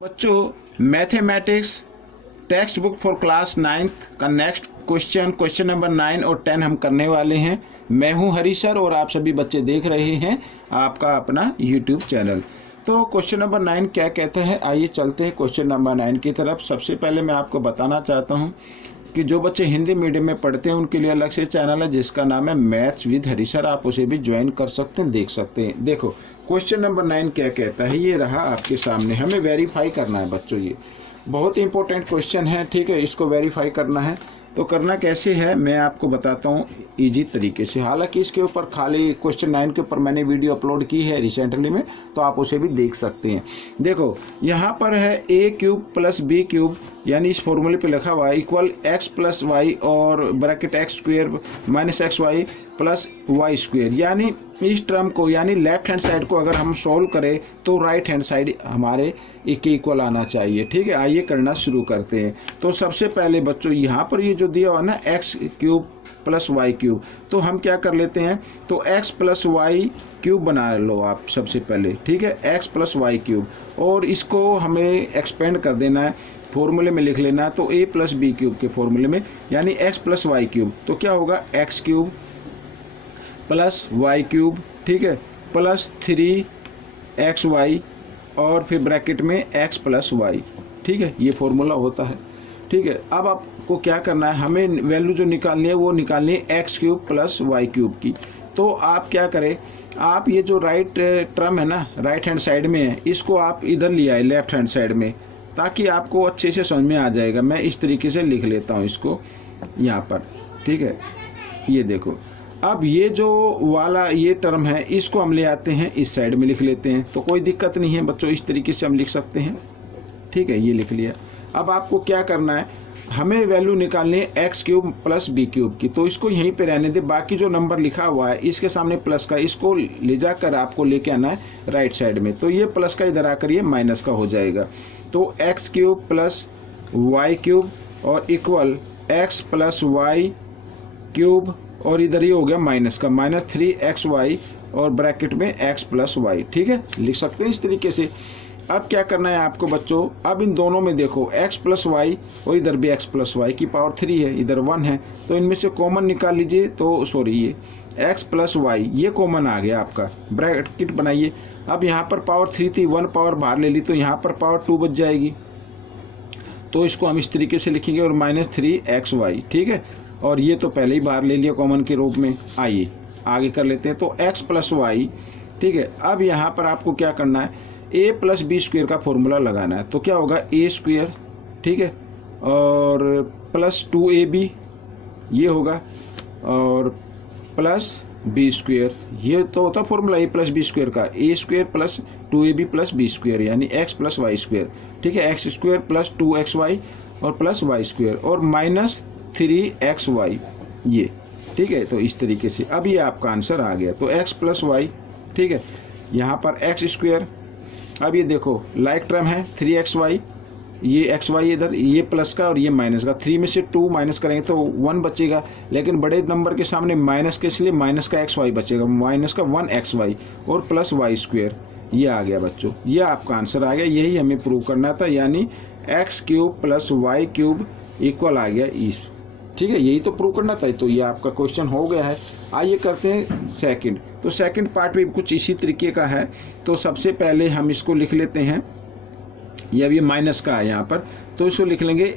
बच्चों mathematics text book for class 9th का next question number 9 और 10 हम करने वाले हैं। मैं हूं हरी सर और आप सभी बच्चे देख रहे हैं आपका अपना यूट्यूब चैनल। तो क्वेश्चन नंबर 9 क्या कहता है, आइए चलते हैं क्वेश्चन नंबर 9 की तरफ। सबसे पहले मैं आपको बताना चाहता हूं कि जो बच्चे हिंदी मीडियम में पढ़ते हैं उनके लिए अलग से चैनल है जिसका नाम है मैथ्स विद हरी सर, आप उसे भी ज्वाइन कर सकते हैं, देख सकते हैं। देखो क्वेश्चन नंबर 9 क्या कहता है, ये रहा आपके सामने। हमें वेरीफाई करना है बच्चों, ये बहुत इंपॉर्टेंट क्वेश्चन है, ठीक है। इसको वेरीफाई करना है तो करना कैसे है मैं आपको बताता हूँ इजी तरीके से। हालांकि इसके ऊपर खाली क्वेश्चन 9 के ऊपर मैंने वीडियो अपलोड की है रिसेंटली में, तो आप उसे भी देख सकते हैं। देखो यहाँ पर है a cube plus B cube, यानी इस फॉर्मूले पे लिखा हुआ है इक्वल x प्लस वाई और bracket X square minus X Y plus Y square. यानी इस टर्म को, यानी लेफ्ट हैंड साइड को अगर हम सॉल्व करें तो राइट हैंड साइड हमारे के इक्वल आना चाहिए, ठीक है। आइए करना शुरू करते हैं। तो सबसे पहले बच्चों यहाँ पर ये जो दिया हुआ ना X cube plus Y cube, तो हम क्या कर लेते हैं, तो x प्लस वाई क्यूब बना लो आप सबसे पहले, ठीक है। x प्लस वाई क्यूब, और इसको हमें एक्सपेंड कर देना है, फॉर्मूले में लिख लेना है। तो a प्लस बी क्यूब के फॉर्मूले में, यानी x प्लस वाई क्यूब, तो क्या होगा x cube plus Y cube, ठीक है, प्लस 3xy और फिर ब्रैकेट में x प्लस वाई, ठीक है। ये फॉर्मूला होता है, ठीक है। अब आपको क्या करना है, हमें वैल्यू जो निकालनी है वो निकालनी है x cube plus Y cube की। तो आप क्या करें, आप ये जो राइट टर्म है ना, राइट हैंड साइड में है, इसको आप इधर ले आए लेफ्ट हैंड साइड में, ताकि आपको अच्छे से समझ में आ जाएगा। मैं इस तरीके से लिख लेता हूँ इसको यहाँ पर, ठीक है। ये देखो, अब ये जो वाला ये टर्म है इसको हम ले आते हैं इस साइड में लिख लेते हैं, तो कोई दिक्कत नहीं है बच्चों, इस तरीके से हम लिख सकते हैं, ठीक है। ये लिख लिया। अब आपको क्या करना है, हमें वैल्यू निकालनी है x cube plus B cube की, तो इसको यहीं पे रहने दे। बाकी जो नंबर लिखा हुआ है इसके सामने प्लस का, इसको ले जाकर आपको लेके आना है राइट साइड में। तो ये प्लस का इधर आकर ये माइनस का हो जाएगा। तो x cube plus Y cube और equal x plus Y cube, और इधर ये हो गया माइनस का, माइनस 3xy और ब्रैकेट में x प्लस वाई, ठीक है। लिख सकते हैं इस तरीके से। अब क्या करना है आपको बच्चों, अब इन दोनों में देखो x प्लस वाई और इधर भी x प्लस वाई की पावर 3 है, इधर 1 है, तो इनमें से कॉमन निकाल लीजिए। तो सॉरी, ये x प्लस वाई ये कॉमन आ गया आपका, ब्रैकेट बनाइए। अब यहाँ पर पावर 3 थी, 1 पावर बाहर ले ली, तो यहाँ पर पावर 2 बच जाएगी। तो इसको हम इस तरीके से लिखेंगे, और माइनस 3xy, ठीक है। और ये तो पहले ही बाहर ले लिया कॉमन के रूप में। आइए आगे कर लेते हैं। तो x प्लस वाई, ठीक है। अब यहाँ पर आपको क्या करना है, a प्लस बी स्क्वेयर का फॉर्मूला लगाना है। तो क्या होगा a स्क्वेयर, ठीक है, और प्लस 2ab ये होगा, और प्लस बी स्क्वेयर, ये तो होता है formula a plus b square का, a square plus 2ab plus b square, यानी x प्लस वाई स्क्वेयर, ठीक है। x स्क्वेयर प्लस 2xy और प्लस वाई स्क्वेयर और माइनस 3xy, ये, ठीक है। तो इस तरीके से अब ये आपका आंसर आ गया। तो x प्लस वाई, ठीक है, यहाँ पर x स्क्वेयर। अब ये देखो लाइक टर्म है 3xy, ये xy इधर, ये प्लस का और ये माइनस का, 3 में से 2 माइनस करेंगे तो 1 बचेगा, लेकिन बड़े नंबर के सामने माइनस के, इसलिए माइनस का xy बचेगा, माइनस का 1xy और प्लस वाई स्क्वेयर। ये आ गया बच्चों, ये आपका आंसर आ गया। यही हमें प्रूव करना था, यानी x cube plus Y cube equal आ गया इस, ठीक है। यही तो प्रूव करना था, तो ये आपका क्वेश्चन हो गया है। आइए करते हैं सेकंड। तो सेकंड पार्ट भी कुछ इसी तरीके का है। तो सबसे पहले हम इसको लिख लेते हैं, ये अब ये माइनस का है यहाँ पर, तो इसको लिख लेंगे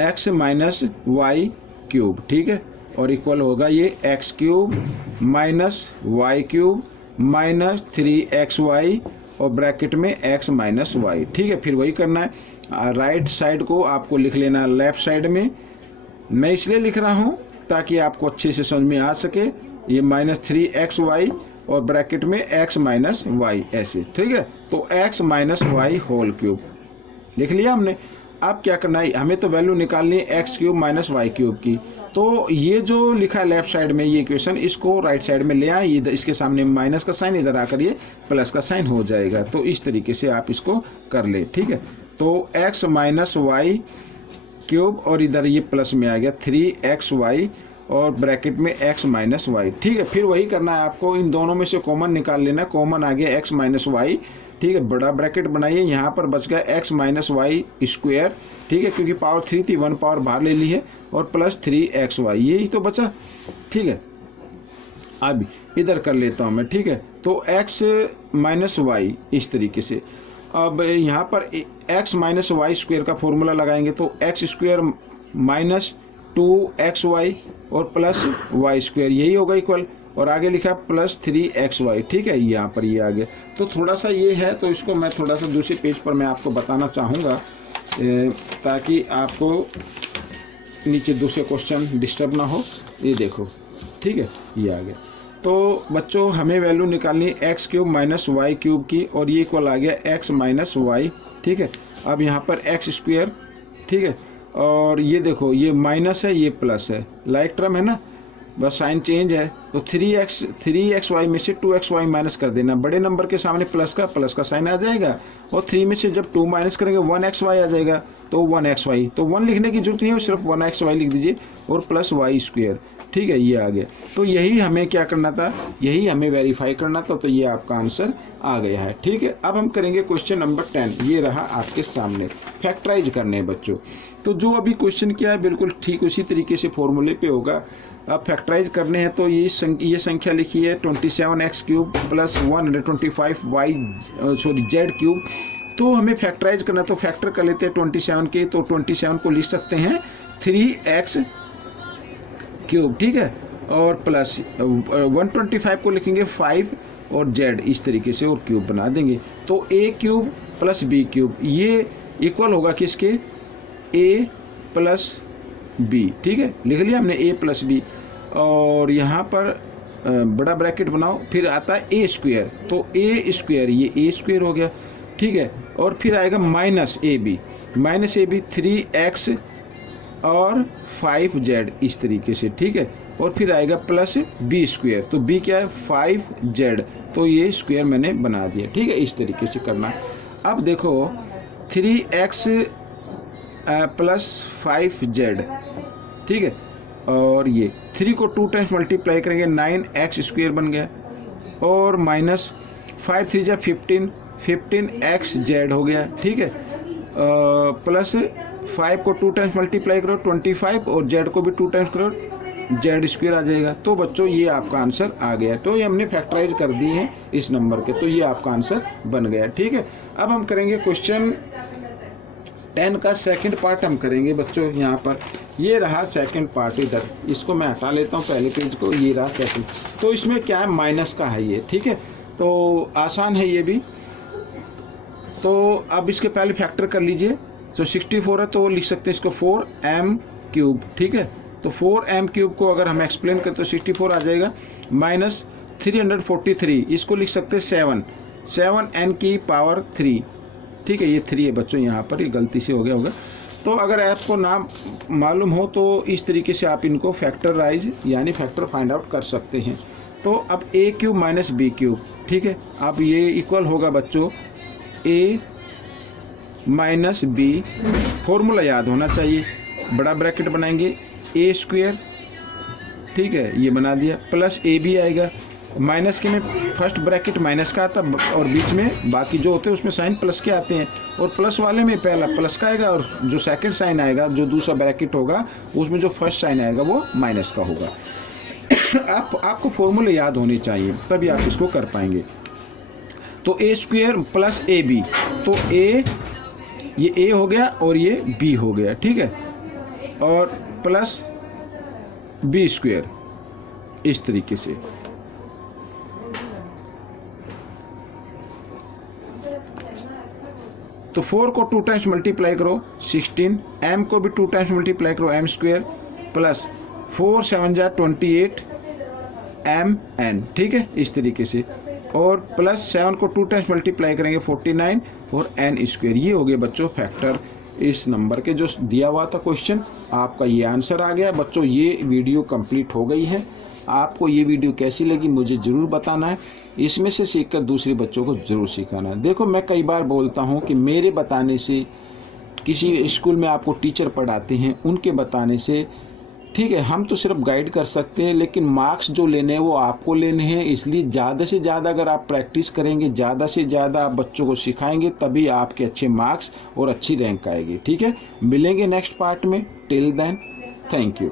x माइनस वाई क्यूब, ठीक है, और इक्वल होगा ये x cube minus y cube minus 3xy और ब्रैकेट में x माइनस वाई, ठीक है। फिर वही करना है, राइट साइड को आपको लिख लेना लेफ्ट साइड में। मैं इसलिए लिख रहा हूँ ताकि आपको अच्छे से समझ में आ सके। ये माइनस 3xy और ब्रैकेट में x माइनस वाई, ऐसे, ठीक है। तो x minus y whole cube लिख लिया हमने। अब क्या करना है, हमें तो वैल्यू निकालनी है x cube minus y cube की। तो ये जो लिखा है लेफ्ट साइड में ये इक्वेशन, इसको राइट साइड में ले आए, इसके सामने माइनस का साइन, इधर आकर ये प्लस का साइन हो जाएगा। तो इस तरीके से आप इसको कर ले, ठीक है। तो x माइनस वाई क्यूब और इधर ये प्लस में आ गया 3xy और ब्रैकेट में x माइनस वाई, ठीक है। फिर वही करना है आपको, इन दोनों में से कॉमन निकाल लेना। कॉमन आ गया x माइनस वाई, ठीक है, बड़ा ब्रैकेट बनाइए, यहाँ पर बच गया x माइनस वाई स्क्वायर, ठीक है, क्योंकि पावर 3 थी, 1 पावर बाहर ले ली है, और प्लस 3xy, यही तो बचा, ठीक है। अब इधर कर लेता हूँ मैं, ठीक है, तो x माइनस वाई इस तरीके से। अब यहाँ पर x माइनस वाई स्क्वायर का फॉर्मूला लगाएंगे तो x स्क्वायर माइनस 2xy और प्लस वाई स्क्वायर, यही होगा इक्वल, और आगे लिखा प्लस 3xy, ठीक है, यहाँ पर ये आ गया। तो थोड़ा सा ये है, तो इसको मैं थोड़ा सा दूसरे पेज पर मैं आपको बताना चाहूँगा ताकि आपको नीचे दूसरे क्वेश्चन डिस्टर्ब ना हो। ये देखो, ठीक है, ये आ गया। तो बच्चों हमें वैल्यू निकालनी है x cube minus y cube की, और ये इक्वल आ गया एक्स माइनस वाई, ठीक है। अब यहाँ पर एक्स स्क्वायर, ठीक है, और ये देखो ये माइनस है, ये प्लस है, लाइक टर्म है ना, बस साइन चेंज है। तो 3xy में से 2xy माइनस कर देना, बड़े नंबर के सामने प्लस का साइन आ जाएगा, और 3 में से जब 2 माइनस करेंगे 1xy आ जाएगा, तो 1xy, तो 1 लिखने की जरूरत नहीं है, सिर्फ 1xy लिख दीजिए, और प्लस वाई स्क्वायर, ठीक है, ये आ गया। तो यही हमें क्या करना था, यही हमें वेरीफाई करना था, तो ये आपका आंसर आ गया है, ठीक है। अब हम करेंगे क्वेश्चन नंबर 10, ये रहा आपके सामने, फैक्टराइज करने हैं बच्चों। तो जो अभी क्वेश्चन किया है बिल्कुल ठीक उसी तरीके से फॉर्मूले पे होगा। अब फैक्टराइज करने हैं तो ये संख्या लिखी है 27x cube plus 125y Z cube. तो हमें फैक्टराइज करना, तो फैक्टर कर लेते हैं 27 के, तो 27 को लिख सकते हैं 3x क्यूब, ठीक है, और प्लस 125 को लिखेंगे 5 और z इस तरीके से, और क्यूब बना देंगे। तो a cube plus b cube, ये इक्वल होगा किसके, a प्लस b, ठीक है, लिख लिया हमने a प्लस b, और यहाँ पर बड़ा ब्रैकेट बनाओ, फिर आता है a स्क्वायर, तो a स्क्वायर, ये a स्क्वायर हो गया, ठीक है, और फिर आएगा माइनस ए बी 3x और 5z इस तरीके से, ठीक है, और फिर आएगा प्लस b स्क्वायर, तो b क्या है 5z, तो ये स्क्वायर मैंने बना दिया, ठीक है, इस तरीके से करना। अब देखो 3x प्लस 5z, ठीक है, और ये 3 को 2 टाइम्स मल्टीप्लाई करेंगे 9x स्क्वायर बन गया, और माइनस 5 3 जा 15x z हो गया, ठीक है, प्लस 5 को 2 टाइम्स मल्टीप्लाई करो 25, और z को भी 2 टाइम्स करो z स्क्वायर आ जाएगा। तो बच्चों ये आपका आंसर आ गया। तो ये हमने फैक्टराइज कर दी है इस नंबर के, तो ये आपका आंसर बन गया, ठीक है। अब हम करेंगे क्वेश्चन 10 का सेकंड पार्ट हम करेंगे बच्चों। यहाँ पर ये रहा सेकंड पार्ट, इधर इसको मैं हटा लेता हूँ पहले पेज को, ये रहा सेकंड। तो इसमें क्या है, माइनस का है ये, ठीक है, तो आसान है ये भी। तो अब इसके पहले फैक्टर कर लीजिए, तो 64 है तो लिख सकते हैं इसको 4m क्यूब, ठीक है, तो 4m क्यूब को अगर हम एक्सप्लेन करें तो 64 आ जाएगा, माइनस 343, इसको लिख सकते हैं 7n की पावर 3, ठीक है, ये 3 है बच्चों, यहाँ पर ये गलती से हो गया होगा। तो अगर आपको नाम मालूम हो तो इस तरीके से आप इनको फैक्टराइज यानी फैक्टर फाइंड आउट कर सकते हैं। तो अब a cube minus b cube, ठीक है, अब ये इक्वल होगा बच्चों a माइनस b, फॉर्मूला याद होना चाहिए, बड़ा ब्रैकेट बनाएंगे a स्क्वायर, ठीक है, ये बना दिया, प्लस ए बी आएगा, माइनस के में फर्स्ट ब्रैकेट माइनस का आता और बीच में बाकी जो होते हैं उसमें साइन प्लस के आते हैं, और प्लस वाले में पहला प्लस का आएगा, और जो सेकंड साइन आएगा जो दूसरा ब्रैकेट होगा उसमें जो फर्स्ट साइन आएगा वो माइनस का होगा। आपको फॉर्मूले याद होने चाहिए तभी आप इसको कर पाएंगे। तो ए स्क्वायर प्लस ए बी, तो ये ए हो गया और ये बी हो गया, ठीक है, और प्लस बी स्क्वायर इस तरीके से। तो 4 को 2 टाइम्स मल्टीप्लाई करो 16, m को भी 2 टाइम्स मल्टीप्लाई करो m स्क्वायर, प्लस 4 7 जा 28 mn, ठीक है, इस तरीके से, और प्लस 7 को 2 टाइम्स मल्टीप्लाई करेंगे 49 और n स्क्वायर। ये हो गए बच्चों फैक्टर इस नंबर के जो दिया हुआ था क्वेश्चन, आपका ये आंसर आ गया बच्चों। ये वीडियो कंप्लीट हो गई है। आपको ये वीडियो कैसी लगी मुझे ज़रूर बताना है, इसमें से सीखकर दूसरे बच्चों को ज़रूर सिखाना है। देखो मैं कई बार बोलता हूँ कि मेरे बताने से, किसी स्कूल में आपको टीचर पढ़ाते हैं उनके बताने से ठीक है, हम तो सिर्फ गाइड कर सकते हैं, लेकिन मार्क्स जो लेने हैं वो आपको लेने हैं। इसलिए ज़्यादा से ज़्यादा अगर आप प्रैक्टिस करेंगे, ज़्यादा से ज़्यादा आप बच्चों को सिखाएंगे, तभी आपके अच्छे मार्क्स और अच्छी रैंक आएगी। ठीक है, मिलेंगे नेक्स्ट पार्ट में। Till then, thank you.